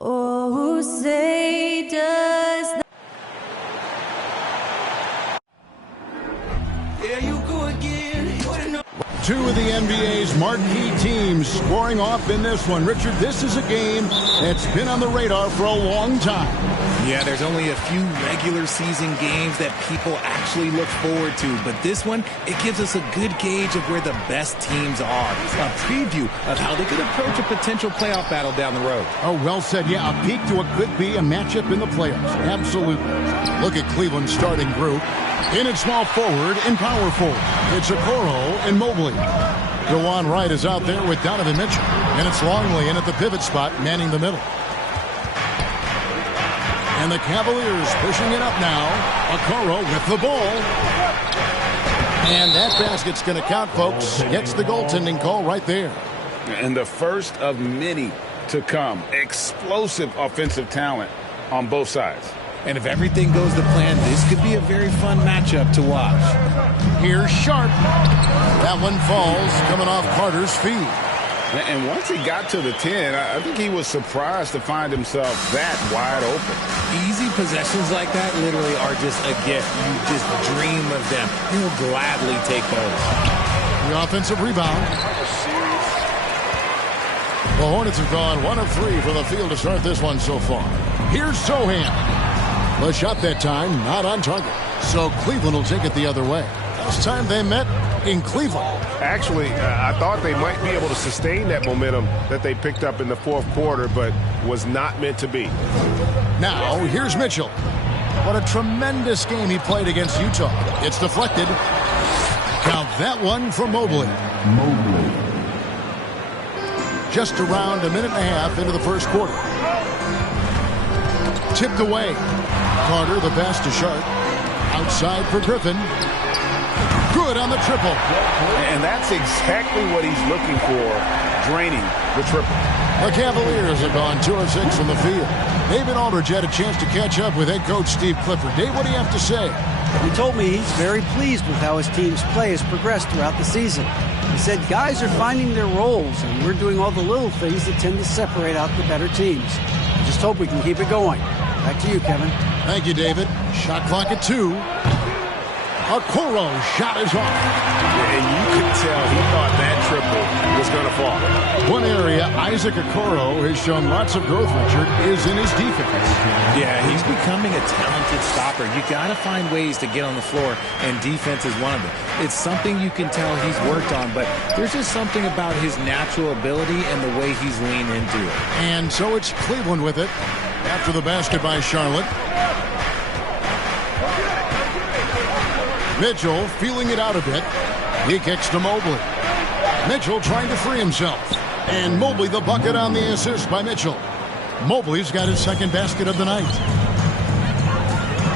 Oh, say does There you go again. Two of the NBA's marquee teams scoring off in this one. Richard, this is a game that's been on the radar for a long time. Yeah, there's only a few regular season games that people actually look forward to. But this one, it gives us a good gauge of where the best teams are. A preview of how they could approach a potential playoff battle down the road. Oh, well said. Yeah, a peek to what could be a matchup in the playoffs. Absolutely. Look at Cleveland's starting group. In at small forward and power forward, it's Okoro and Mobley. DeJuan Wright is out there with Donovan Mitchell. And it's Longley in at the pivot spot, manning the middle. And the Cavaliers pushing it up now. Okoro with the ball. And that basket's going to count, folks. Gets the goaltending call right there. And the first of many to come. Explosive offensive talent on both sides. And if everything goes to plan, this could be a very fun matchup to watch. Here's Sharp. That one falls, coming off Carter's feet. And once he got to the 10, I think he was surprised to find himself that wide open. Easy possessions like that literally are just a gift. You just dream of them. He'll gladly take those. The offensive rebound. The Hornets have gone 1 of 3 from the field to start this one so far. Here's Sohan. The shot that time, not on target. So Cleveland will take it the other way. Last time they met in Cleveland. Actually, I thought they might be able to sustain that momentum that they picked up in the fourth quarter, but was not meant to be. Now, here's Mitchell. What a tremendous game he played against Utah. It's deflected. Count that one for Mobley. Just around a minute and a half into the first quarter. Tipped away. Carter, the pass to Sharp. Outside for Griffin. Good on the triple. And that's exactly what he's looking for, draining the triple. The Cavaliers have gone 2 of 6 from the field. David Aldridge had a chance to catch up with head coach Steve Clifford. Dave, what do you have to say? He told me he's very pleased with how his team's play has progressed throughout the season. He said guys are finding their roles, and we're doing all the little things that tend to separate out the better teams. I just hope we can keep it going. Back to you, Kevin. Thank you, David. Shot clock at 2. Okoro shot is off. And you could tell he thought that triple was going to fall. One area Isaac Okoro has shown lots of growth, Richard, is in his defense. Yeah, he's becoming a talented stopper. You got to find ways to get on the floor, and defense is one of them. It's something you can tell he's worked on, but there's just something about his natural ability and the way he's leaned into it. And so it's Cleveland with it after the basket by Charlotte. Mitchell feeling it out a bit. He kicks to Mobley. Mitchell trying to free himself. And Mobley the bucket on the assist by Mitchell. Mobley's got his second basket of the night.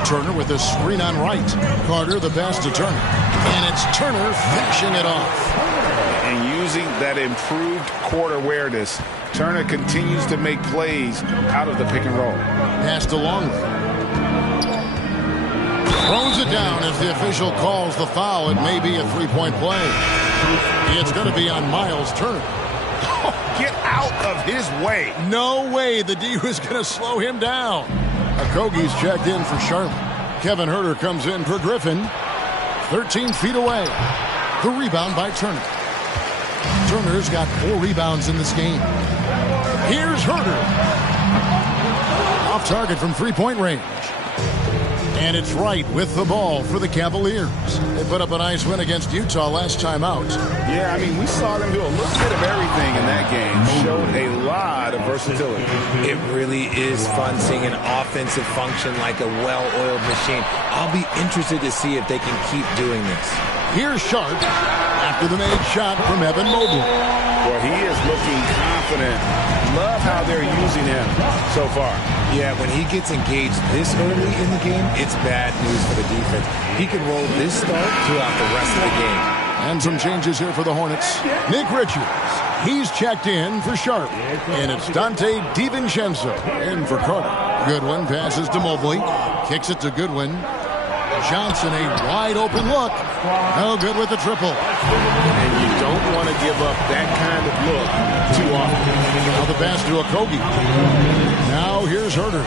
Turner with a screen on right. Carter the pass to Turner. And it's Turner finishing it off. And using that improved court awareness, Turner continues to make plays out of the pick and roll. Pass to Longley. Throws it down as the official calls the foul. It may be a three-point play. It's going to be on Miles Turner. Get out of his way. No way the D was going to slow him down. Okogie's checked in for Charlotte. Kevin Huerter comes in for Griffin. 13 feet away. The rebound by Turner. Turner's got 4 rebounds in this game. Here's Huerter. Off target from three-point range. And it's Wright with the ball for the Cavaliers. They put up a nice win against Utah last time out. Yeah, I mean, we saw them do a little bit of everything in that game. Showed a lot of versatility. It really is fun seeing an offensive function like a well-oiled machine. I'll be interested to see if they can keep doing this. Here's Sharp after the made shot from Evan Mobley. Well, he is looking confident. Love how they're using him so far. Yeah, when he gets engaged this early in the game, it's bad news for the defense. He can roll this start throughout the rest of the game. And some changes here for the Hornets. Nick Richards, he's checked in for Sharp. And it's Dante DiVincenzo in for Carter. Goodwin passes to Mobley. Kicks it to Goodwin. Johnson, a wide open look. No good with the triple. And you don't want to give up that kind look too often. Now the pass to Okogie. Now here's Herder.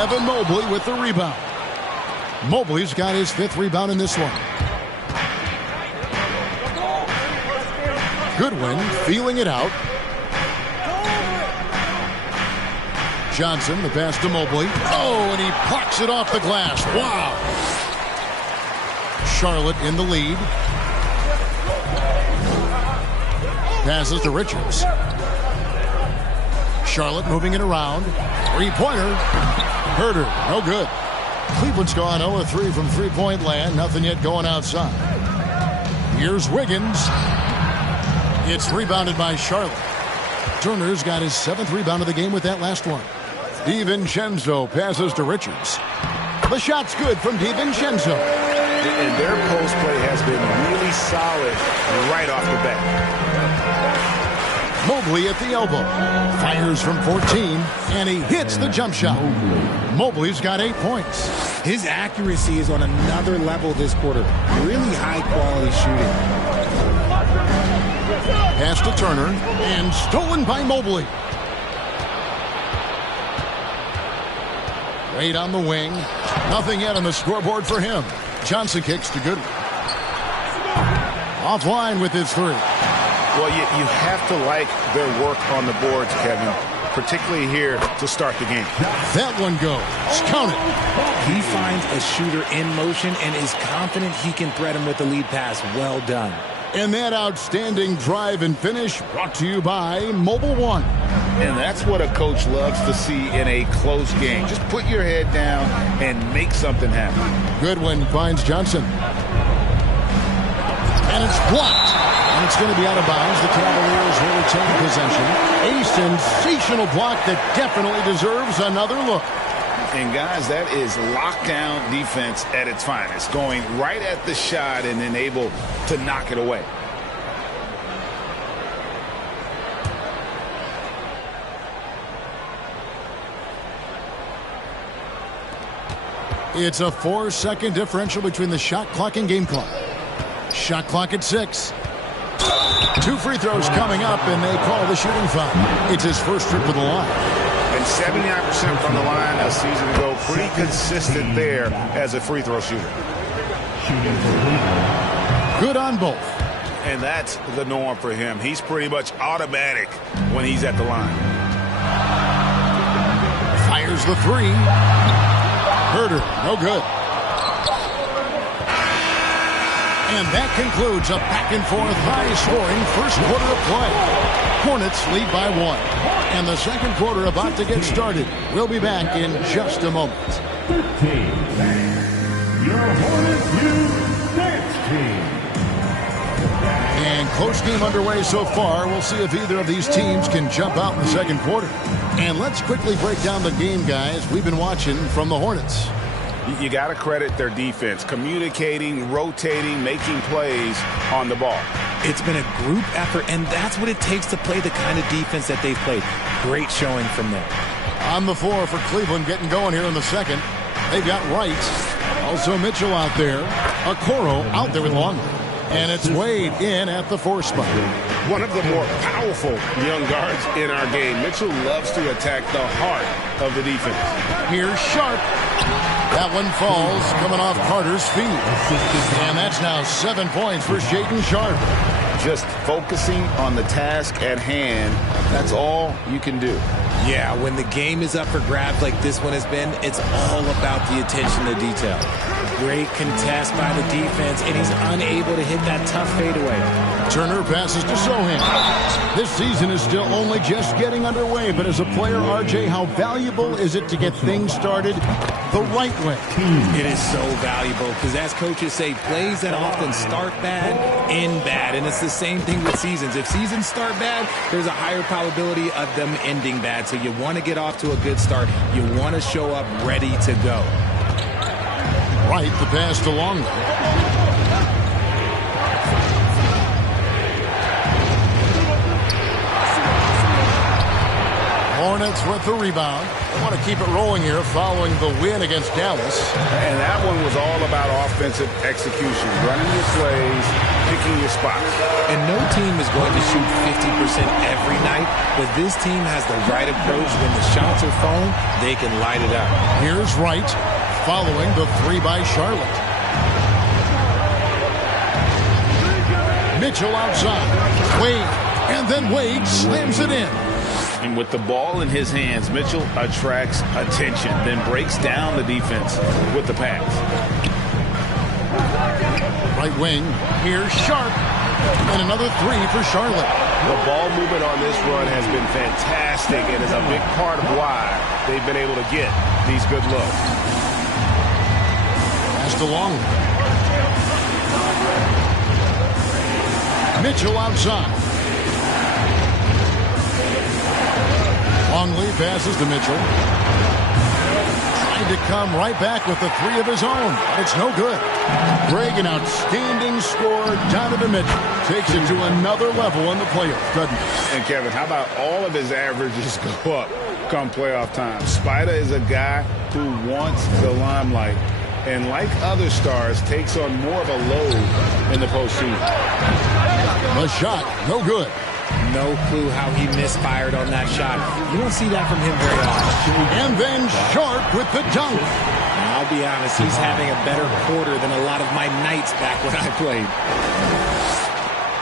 Evan Mobley with the rebound. Mobley's got his 5th rebound in this one. Goodwin feeling it out. Johnson, the pass to Mobley. Oh, and he plucks it off the glass. Wow. Charlotte in the lead. Passes to Richards. Charlotte moving it around. 3-pointer. Herder, no good. Cleveland's gone 0-3 from three-point land. Nothing yet going outside. Here's Wiggins. It's rebounded by Charlotte. Turner's got his 7th rebound of the game with that last one. DiVincenzo passes to Richards. The shot's good from DiVincenzo. And their post play has been really solid right off the bat. Mobley at the elbow. Fires from 14, and he hits the jump shot. Mobley's got 8 points. His accuracy is on another level this quarter. Really high-quality shooting. Pass to Turner, and stolen by Mobley. Wade on the wing. Nothing yet on the scoreboard for him. Johnson kicks to Goodwin. Offline with his 3. Well, you have to like their work on the boards, Kevin, particularly here to start the game. That one goes. Count it. He finds a shooter in motion and is confident he can thread him with the lead pass. Well done. And that outstanding drive and finish brought to you by Mobile One. And that's what a coach loves to see in a close game. Just put your head down and make something happen. Goodwin finds Johnson. And it's blocked. And it's going to be out of bounds. The Cavaliers will retain possession. A sensational block that definitely deserves another look. And, guys, that is lockdown defense at its finest. Going right at the shot and then able to knock it away. It's a 4-second differential between the shot clock and game clock. Shot clock at 6. 2 free throws coming up, and they call the shooting foul. It's his first trip to the line. And 79% from the line a season ago. Pretty consistent there as a free throw shooter. Good on both. And that's the norm for him. He's pretty much automatic when he's at the line. Fires the 3. Herder, no good. And that concludes a back-and-forth, high-scoring first quarter of play. Hornets lead by 1. And the second quarter about to get started. We'll be back in just a moment. 13. Your Hornets youth dance team. And close game underway so far. We'll see if either of these teams can jump out in the second quarter. And let's quickly break down the game, guys, we've been watching from the Hornets. You got to credit their defense, communicating, rotating, making plays on the ball. It's been a group effort, and that's what it takes to play the kind of defense that they've played. Great showing from them. On the floor for Cleveland, getting going here in the second. They've got Wright, also Mitchell out there, Okoro out there with Longley. And it's Wade in at the 4 spot. One of the more powerful young guards in our game. Mitchell loves to attack the heart of the defense. Here's Sharp. That one falls, coming off Carter's feet. And that's now 7 points for Shaedon Sharp. Just focusing on the task at hand, that's all you can do. Yeah, when the game is up for grabs like this one has been, it's all about the attention to detail. Great contest by the defense, and he's unable to hit that tough fadeaway. Turner passes to Sohan. This season is still only just getting underway, but as a player, RJ, how valuable is it to get things started the right way? It is so valuable because, as coaches say, plays that often start bad, end bad. And it's the same thing with seasons. If seasons start bad, there's a higher probability of them ending bad. So you want to get off to a good start. You want to show up ready to go. Right, the pass to Longley. Hornets with the rebound. They want to keep it rolling here following the win against Dallas. And that one was all about offensive execution, running your plays, picking your spots. And no team is going to shoot 50% every night, but this team has the right approach. When the shots are falling, they can light it up. Here's Wright following the three by Charlotte. Mitchell outside. Wade. And then Wade slams it in. And with the ball in his hands, Mitchell attracts attention, then breaks down the defense with the pass. Right wing. Here's Sharp. And another three for Charlotte. The ball movement on this run has been fantastic and is a big part of why they've been able to get these good looks. Passed along. Mitchell outside. Longley passes to Mitchell. Trying to come right back with the three of his own. It's no good. Greg, an outstanding score. Donovan Mitchell takes it to another level in the playoffs, doesn't he? And Kevin, how about all of his averages go up come playoff time? Spider is a guy who wants the limelight, and like other stars, takes on more of a load in the postseason. The shot, no good. No clue how he misfired on that shot. You don't see that from him very often. And then Sharp with the dunk. And I'll be honest, he's having a better quarter than a lot of my nights back when I played.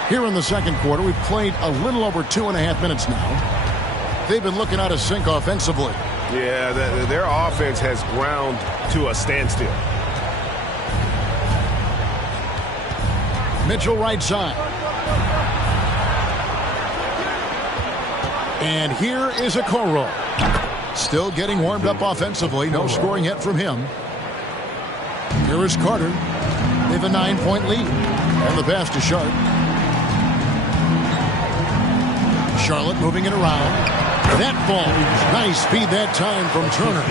Here in the second quarter, we've played a little over 2.5 minutes now. They've been looking out of sync offensively. Yeah, their offense has ground to a standstill. Mitchell right side. And here is Okoro. Still getting warmed up offensively. No scoring yet from him. Here is Carter. They have a 9-point lead. And the pass to Sharp. Charlotte moving it around. That ball. Nice speed that time from Turner.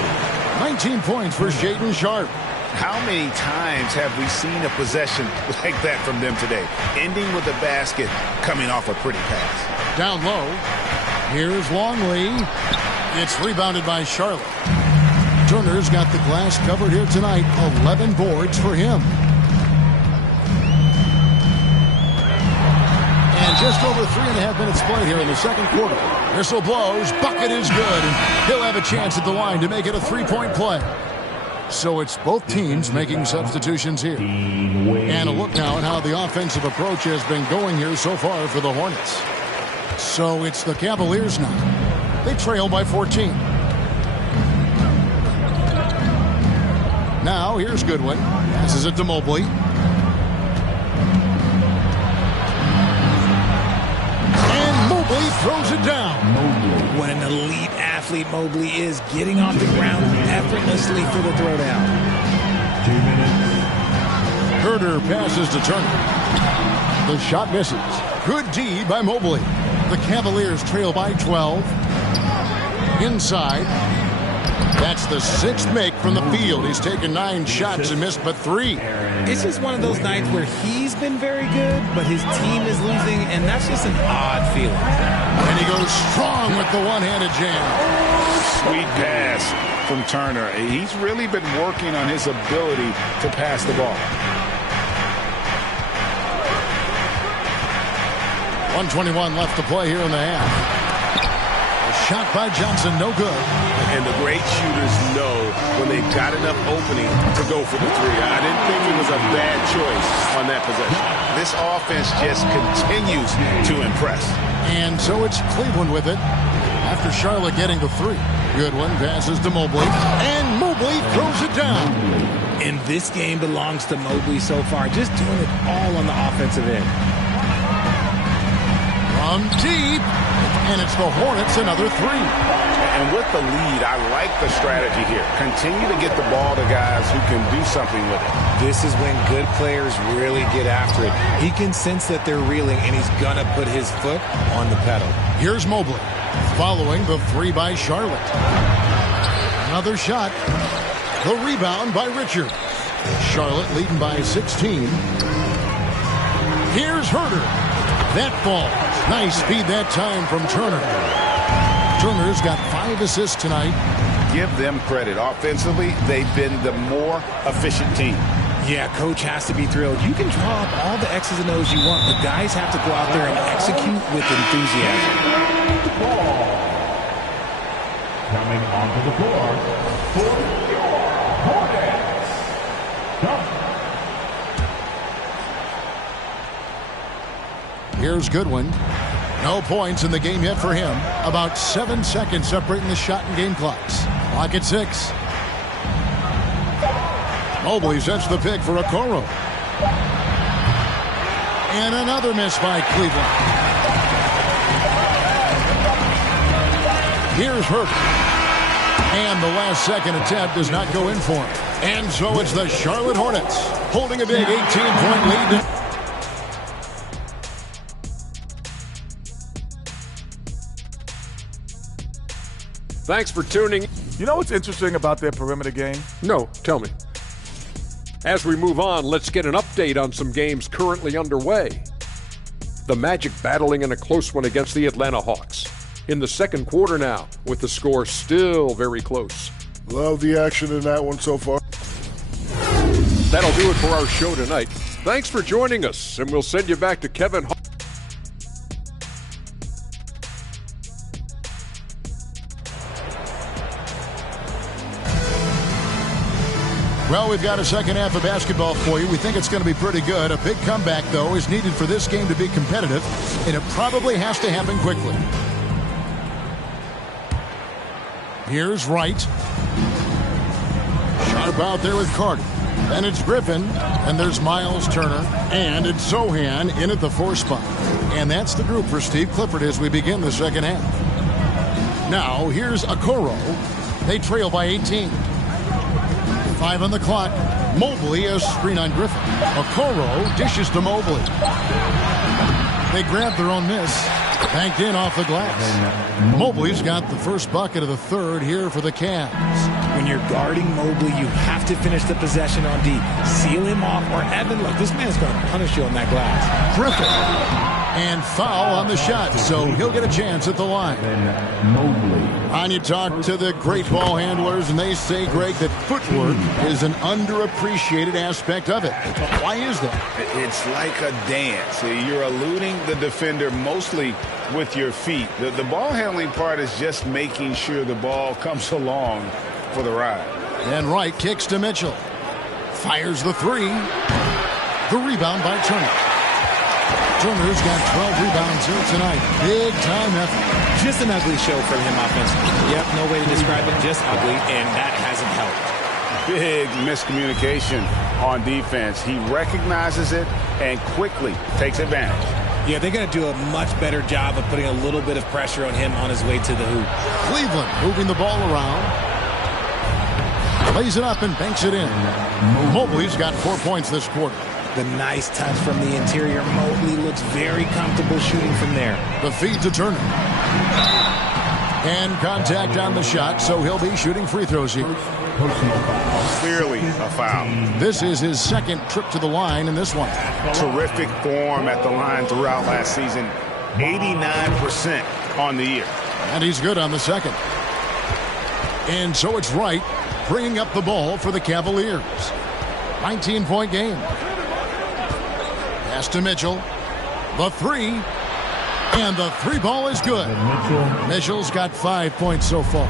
19 points for Shaedon Sharp. How many times have we seen a possession like that from them today? Ending with a basket, coming off a pretty pass. Down low. Here's Longley. It's rebounded by Charlotte. Turner's got the glass covered here tonight. 11 boards for him. And just over 3.5 minutes played here in the second quarter. Whistle blows. Bucket is good. And he'll have a chance at the line to make it a three-point play. So it's both teams making substitutions here. And a look now at how the offensive approach has been going here so far for the Hornets. So it's the Cavaliers now. They trail by 14. Now here's Goodwin. Passes it to Mobley. And Mobley throws it down. What an elite athlete Mobley is, getting off the ground effortlessly for the throwdown. 2 minutes. Herder passes to Turner. The shot misses. Good D by Mobley. The Cavaliers trail by 12. Inside. That's the sixth make from the field. He's taken 9 shots and missed but 3. It's just one of those nights where he's been very good, but his team is losing, and that's just an odd feeling. And he goes strong with the one-handed jam. Sweet pass from Turner. He's really been working on his ability to pass the ball. 1:21 left to play here in the half. A shot by Johnson, no good. And the great shooters know when they've got enough opening to go for the three. I didn't think it was a bad choice on that possession. This offense just continues to impress. And so it's Cleveland with it after Charlotte getting the 3. Goodwin passes to Mobley. And Mobley throws it down. And this game belongs to Mobley so far, just doing it all on the offensive end. From deep. And it's the Hornets, another 3. And with the lead, I like the strategy here. Continue to get the ball to guys who can do something with it. This is when good players really get after it. He can sense that they're reeling, and he's going to put his foot on the pedal. Here's Mobley, following the 3 by Charlotte. Another shot. The rebound by Richard. Charlotte leading by 16. Here's Herder. That ball. Nice speed that time from Turner. Turner's got 5 assists tonight. Give them credit. Offensively, they've been the more efficient team. Yeah, coach has to be thrilled. You can draw up all the X's and O's you want, but guys have to go out there and execute with enthusiasm. Coming onto the floor for your Hornets. Here's Goodwin. No points in the game yet for him. About 7 seconds separating the shot and game clocks. Clock at 6. Mobley sets the pick for Okoro. And another miss by Cleveland. Here's Herbert. And the last second attempt does not go in for him. And so it's the Charlotte Hornets holding a big 18-point lead. Thanks for tuning. You know what's interesting about their perimeter game? No, tell me. As we move on, let's get an update on some games currently underway. The Magic battling in a close one against the Atlanta Hawks. In the second quarter now, with the score still very close. Love the action in that one so far. That'll do it for our show tonight. Thanks for joining us, and we'll send you back to Kevin Hart. Well, we've got a second half of basketball for you. We think it's going to be pretty good. A big comeback, though, is needed for this game to be competitive, and it probably has to happen quickly. Here's Wright. Sharp out there with Carter. And it's Griffin, and there's Miles Turner, and it's Zohan in at the 4 spot. And that's the group for Steve Clifford as we begin the second half. Now, here's Okoro. They trail by 18. 5 on the clock. Mobley, a screen on Griffin. Okoro dishes to Mobley. They grab their own miss. Banked in off the glass. Mobley's got the first bucket of the third here for the Cavs. When you're guarding Mobley, you have to finish the possession on D. Seal him off, or Evan, look, this man's going to punish you on that glass. Griffin. And foul on the shot, so he'll get a chance at the line. And you talk to the great ball handlers, and they say, Greg, that footwork is an underappreciated aspect of it. Why is that? It's like a dance. You're eluding the defender mostly with your feet. The ball handling part is just making sure the ball comes along for the ride. And Wright kicks to Mitchell. Fires the 3. The rebound by Turner. Turner's got 12 rebounds here tonight. Big time effort. Just an ugly show from him offensively. Yep, no way to describe it, just ugly, and that hasn't helped. Big miscommunication on defense. He recognizes it and quickly takes advantage. Yeah, they're going to do a much better job of putting a little bit of pressure on him on his way to the hoop. Cleveland moving the ball around. Lays it up and banks it in. Mobley's got 4 points this quarter. The nice touch from the interior. Mobley looks very comfortable shooting from there. The feed to Turner. And contact on the shot, so he'll be shooting free throws here. Clearly a foul. This is his second trip to the line in this one. Terrific form at the line throughout last season. 89% on the year. And he's good on the second. And so it's Wright bringing up the ball for the Cavaliers. 19-point game. Pass to Mitchell. The 3. And the 3 ball is good. Mitchell's got 5 points so far.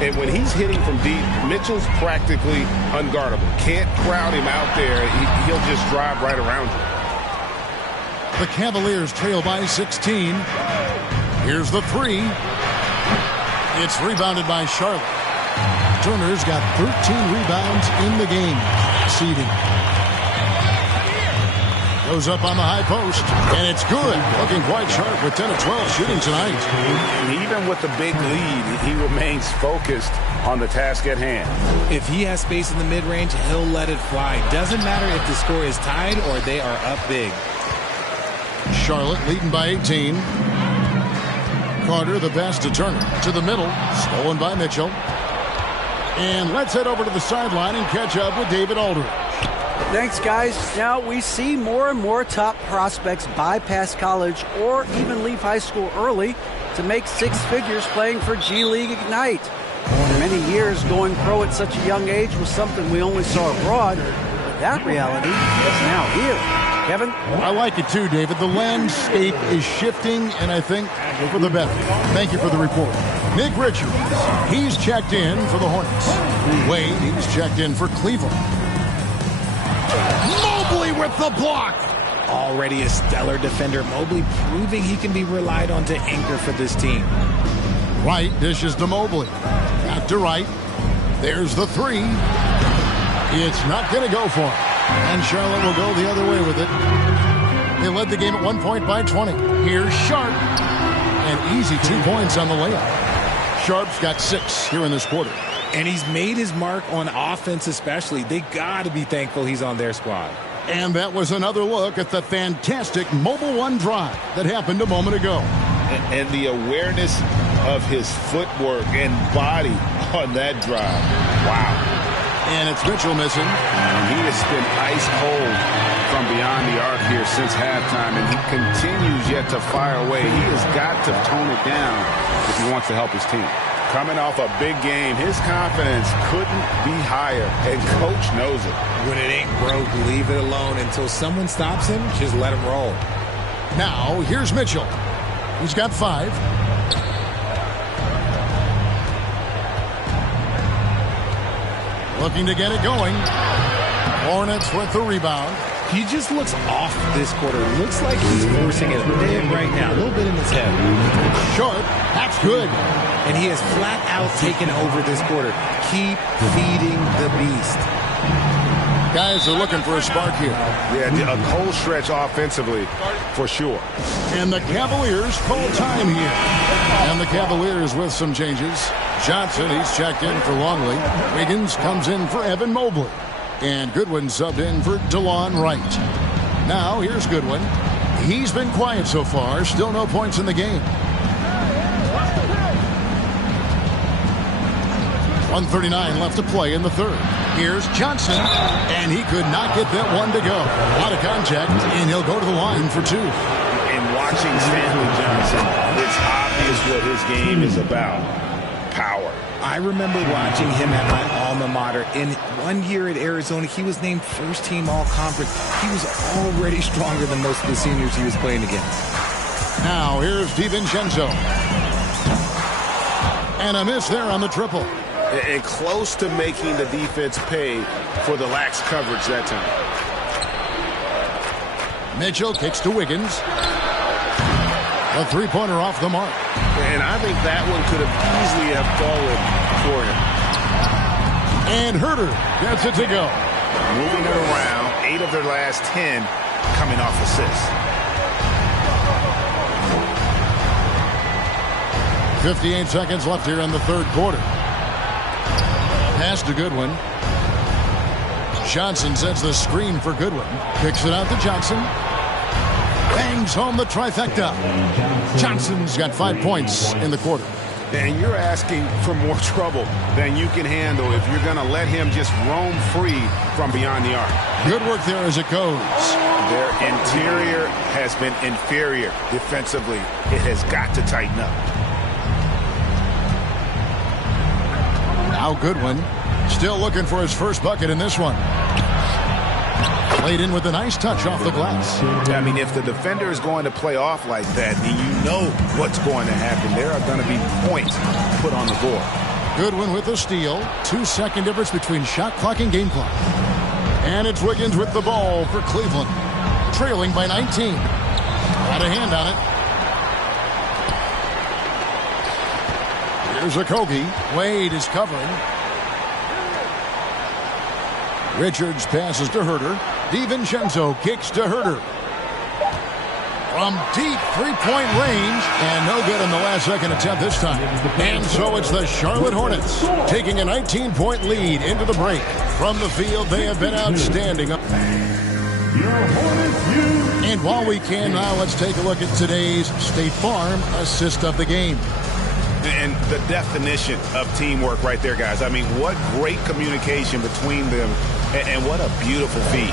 And when he's hitting from deep, Mitchell's practically unguardable. Can't crowd him out there. He'll just drive right around you. The Cavaliers trail by 16. Here's the 3. It's rebounded by Charlotte. Turner's got 13 rebounds in the game. Seeding. Goes up on the high post, and it's good. Looking quite sharp with 10 of 12 shooting tonight. And even with the big lead, he remains focused on the task at hand. If he has space in the mid-range, he'll let it fly. Doesn't matter if the score is tied or they are up big. Charlotte leading by 18. Carter the pass to Turner. To the middle. Stolen by Mitchell. And let's head over to the sideline and catch up with David Aldridge. Thanks, guys. Now, we see more and more top prospects bypass college or even leave high school early to make 6 figures playing for G League Ignite. For many years, going pro at such a young age was something we only saw abroad. That reality is now here. Kevin? I like it too, David. The landscape is shifting, and I think for the better. Thank you for the report. Nick Richards, he's checked in for the Hornets. Wade, he's checked in for Cleveland. Mobley with the block. Already a stellar defender, Mobley proving he can be relied on to anchor for this team. Wright dishes to Mobley. Back to Wright. There's the three. It's not going to go for him. And Charlotte will go the other way with it. They led the game at 1 point by 20. Here's Sharp. An easy 2 points on the layup. Sharp's got 6 here in this quarter. And he's made his mark on offense especially. They got to be thankful he's on their squad. And that was another look at the fantastic Mobile One drive that happened a moment ago. And the awareness of his footwork and body on that drive. Wow. And it's Mitchell missing. And he has been ice cold from beyond the arc here since halftime, and he continues yet to fire away. He has got to tone it down if he wants to help his team. Coming off a big game, his confidence couldn't be higher, and Coach knows it. When it ain't broke, leave it alone until someone stops him. Just let him roll. Now, here's Mitchell. He's got 5. Looking to get it going. Hornets with the rebound. He just looks off this quarter. Looks like he's forcing it a bit right now. A little bit in his head. Short. That's good. And he has flat out taken over this quarter. Keep feeding the beast. Guys are looking for a spark here. Yeah, a cold stretch offensively for sure. And the Cavaliers call time here. And the Cavaliers with some changes. Johnson, he's checked in for Longley. Wiggins comes in for Evan Mobley. And Goodwin subbed in for DeLon Wright. Now, here's Goodwin. He's been quiet so far. Still no points in the game. 1:39 left to play in the third. Here's Johnson. And he could not get that one to go. A lot of contact, and he'll go to the line for 2. In watching Stanley Johnson, it's obvious what his game is about. Power. I remember watching him at my alma mater. In 1 year at Arizona, he was named first-team all-conference. He was already stronger than most of the seniors he was playing against. Now, here's DiVincenzo. And a miss there on the triple. And close to making the defense pay for the lax coverage that time. Mitchell kicks to Wiggins. A three-pointer off the mark. And I think that one could have easily have fallen for him. And Herter gets it to go. Moving it around, 8 of their last 10 coming off assists. 58 seconds left here in the third quarter. Pass to Goodwin. Johnson sets the screen for Goodwin. Kicks it out to Johnson. Bangs home the trifecta. Johnson's got 5 points in the quarter. And you're asking for more trouble than you can handle if you're going to let him just roam free from beyond the arc. Good work there as it goes. Their interior has been inferior defensively. It has got to tighten up. Now Goodwin still looking for his first bucket in this one. Played in with a nice touch off the glass. I mean, if the defender is going to play off like that, then you know what's going to happen. There are going to be points put on the board. Goodwin with the steal. 2-second difference between shot clock and game clock. And it's Wiggins with the ball for Cleveland. Trailing by 19. Got a hand on it. Here's Okogie. Wade is covering. Richards passes to Herter. DiVincenzo kicks to Herter. From deep three-point range, and no good in the last second attempt this time. And so it's the Charlotte Hornets taking a 19-point lead into the break. From the field, they have been outstanding. And while we can now, let's take a look at today's State Farm assist of the game. And the definition of teamwork right there, guys. I mean, what great communication between them, and what a beautiful feed.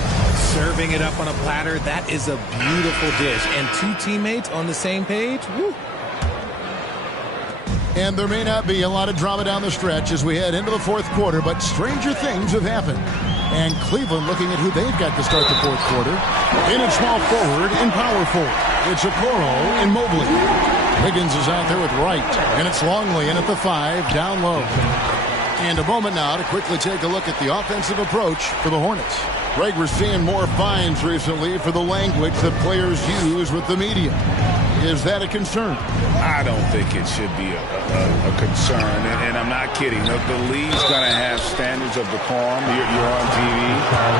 Serving it up on a platter, that is a beautiful dish. And 2 teammates on the same page, woo. And there may not be a lot of drama down the stretch as we head into the fourth quarter, but stranger things have happened. And Cleveland looking at who they've got to start the fourth quarter. In at small forward, in power forward, it's Okoro and Mobley. Wiggins is out there with Wright. And it's Longley in at the 5, down low. And a moment now to quickly take a look at the offensive approach for the Hornets. Greg, we're seeing more fines recently for the language that players use with the media. Is that a concern? I don't think it should be a concern, and I'm not kidding. The league's going to have standards of decorum. You're on TV.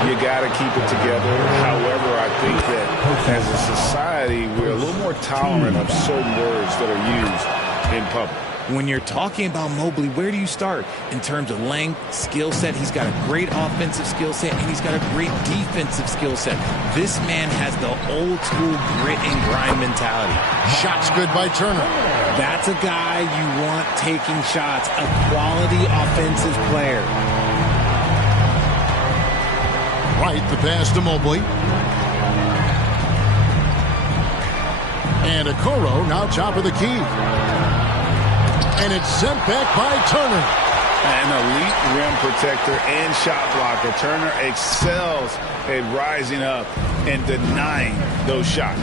You got to keep it together. However, I think that as a society, we're a little more tolerant of certain words that are used in public. When you're talking about Mobley, where do you start? In terms of length, skill set, he's got a great offensive skill set, and he's got a great defensive skill set. This man has the old school grit and grind mentality. Shots good by Turner. That's a guy you want taking shots, a quality offensive player. Right, the pass to Mobley. And Okoro now top of the key. And it's sent back by Turner. An elite rim protector and shot blocker. Turner excels at rising up and denying those shots.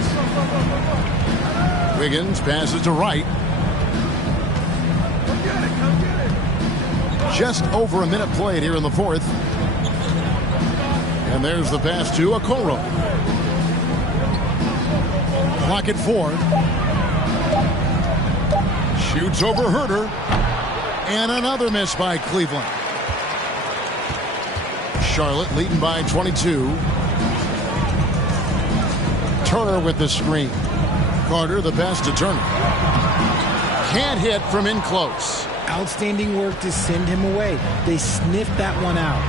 Wiggins passes to Wright. Just over a minute played here in the fourth. And there's the pass to Okoro. Clock at 4. Shoots over Herter. And another miss by Cleveland. Charlotte leading by 22. Turner with the screen. Carter the pass to Turner. Can't hit from in close. Outstanding work to send him away. They sniffed that one out.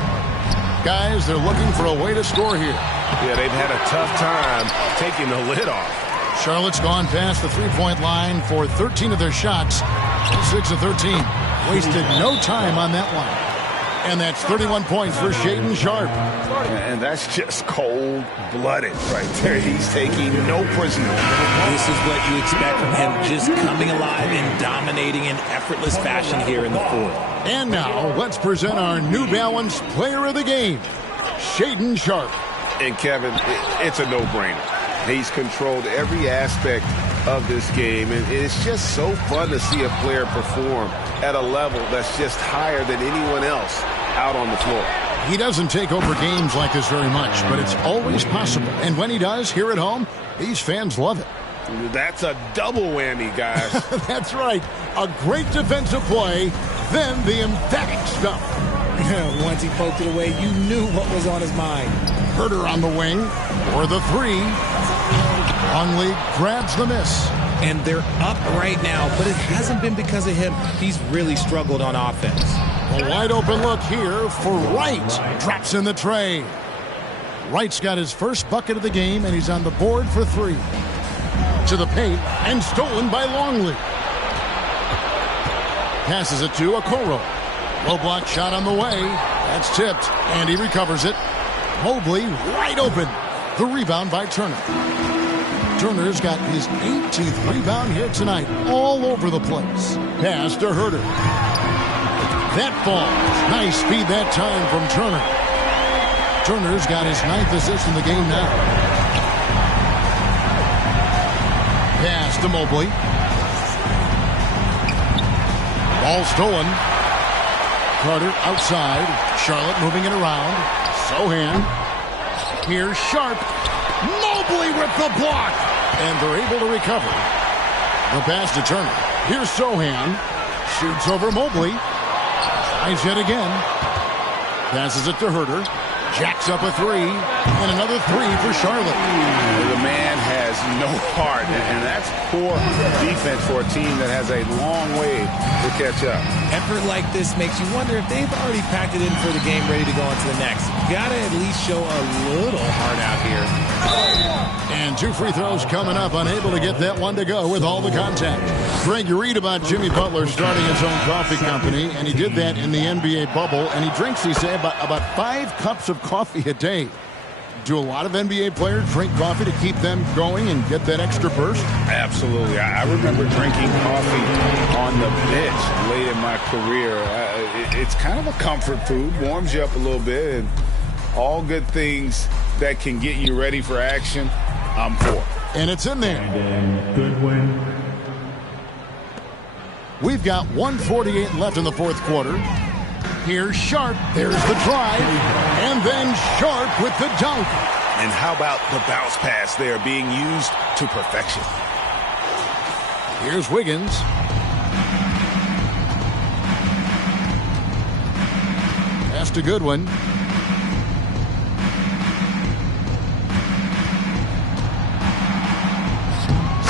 Guys, they're looking for a way to score here. Yeah, they've had a tough time taking the lid off. Charlotte's gone past the three-point line for 13 of their shots. 6 of 13. Wasted no time on that one. And that's 31 points for Shaedon Sharpe. And that's just cold-blooded right there. He's taking no prisoners. This is what you expect from him, just coming alive and dominating in effortless fashion here in the fourth. And now, let's present our New Balance Player of the Game, Shaedon Sharpe. And Kevin, it's a no-brainer. He's controlled every aspect of this game, and it's just so fun to see a player perform at a level that's just higher than anyone else out on the floor. He doesn't take over games like this very much, but it's always possible. And when he does, here at home, these fans love it. That's a double whammy, guys. That's right. A great defensive play, then the emphatic stuff. Once he poked it away, you knew what was on his mind. Herter on the wing for the 3. Longley grabs the miss. And they're up right now, but it hasn't been because of him. He's really struggled on offense. A wide open look here for Wright. Drops in the tray. Wright's got his first bucket of the game, and he's on the board for 3. To the paint, and stolen by Longley. Passes it to Okoro. Low block shot on the way. That's tipped, and he recovers it. Mobley wide open. The rebound by Turner. Turner's got his 18th rebound here tonight, all over the place. Pass to Herter. That falls. Nice speed that time from Turner. Turner's got his 9th assist in the game now. Pass to Mobley. Ball stolen. Carter outside. Charlotte moving it around. Sohan. Here's Sharpe. Mobley with the block. And they're able to recover. The pass to Turner. Here's Sohan. Shoots over Mobley. Tries yet again. Passes it to Herter. Jacks up a 3. And another 3 for Charlotte. The man has no heart. And that's poor defense for a team that has a long way to catch up. Effort like this makes you wonder if they've already packed it in for the game, ready to go on to the next. Gotta at least show a little heart out here. And 2 free throws coming up. Unable to get that one to go with all the contact. Greg, you read about Jimmy Butler starting his own coffee company, and he did that in the NBA bubble. And he drinks, he said, about 5 cups of coffee a day. Do a lot of NBA players drink coffee to keep them going and get that extra burst? Absolutely. I remember drinking coffee on the bench late in my career. It's kind of a comfort food, warms you up a little bit, and all good things that can get you ready for action, I'm for. And it's in there. Goodwin. We've got 1:48 left in the fourth quarter. Here's Sharp. There's the drive. And then Sharp with the dunk. And how about the bounce pass there being used to perfection? Here's Wiggins. Pass to Goodwin.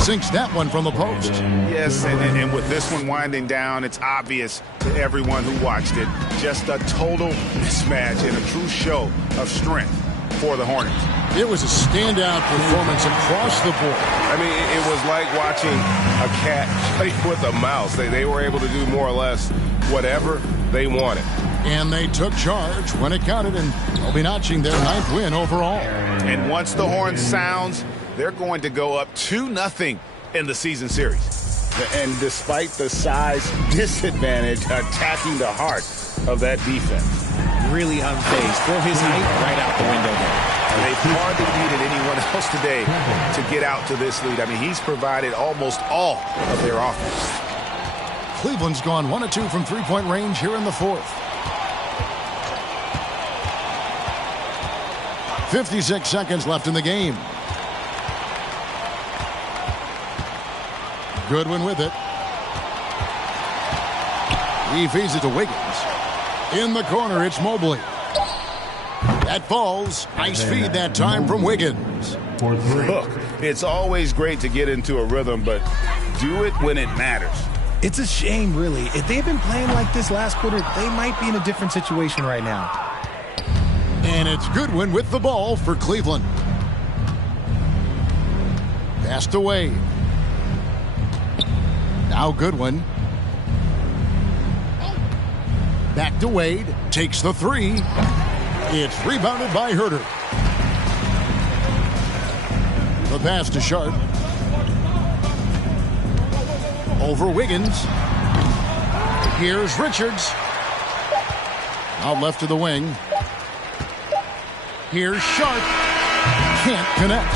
Sinks that one from the post. Yes, and with this one winding down, it's obvious to everyone who watched it. Just a total mismatch and a true show of strength for the Hornets. It was a standout performance across the board. I mean, it was like watching a cat play with a mouse. They were able to do more or less whatever they wanted. And they took charge when it counted, and they'll be notching their 9th win overall. And once the horn sounds, they're going to go up 2-0 in the season series. And despite the size disadvantage, attacking the heart of that defense. Really unfazed. Throw his height right out the window there. They've hardly needed anyone else today to get out to this lead. I mean, he's provided almost all of their offense. Cleveland's gone 1 of 2 from three-point range here in the fourth. 56 seconds left in the game. Goodwin with it. He feeds it to Wiggins. In the corner, it's Mobley. That falls. Nice feed that time from Wiggins. Look, it's always great to get into a rhythm, but do it when it matters. It's a shame, really. If they've been playing like this last quarter, they might be in a different situation right now. And it's Goodwin with the ball for Cleveland. Pass to Wade. Now Goodwin. Back to Wade. Takes the three. It's rebounded by Herter. The pass to Sharp. Over Wiggins. Here's Richards. Out left to the wing. Here's Sharp. Can't connect.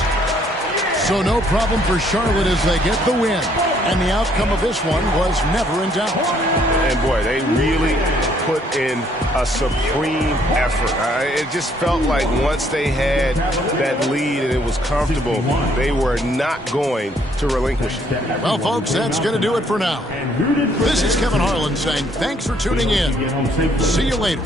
So no problem for Charlotte as they get the win. And the outcome of this one was never in doubt. And boy, they really put in a supreme effort. It just felt like once they had that lead and it was comfortable, they were not going to relinquish it. Well, folks, that's going to do it for now. This is Kevin Harlan saying thanks for tuning in. See you later.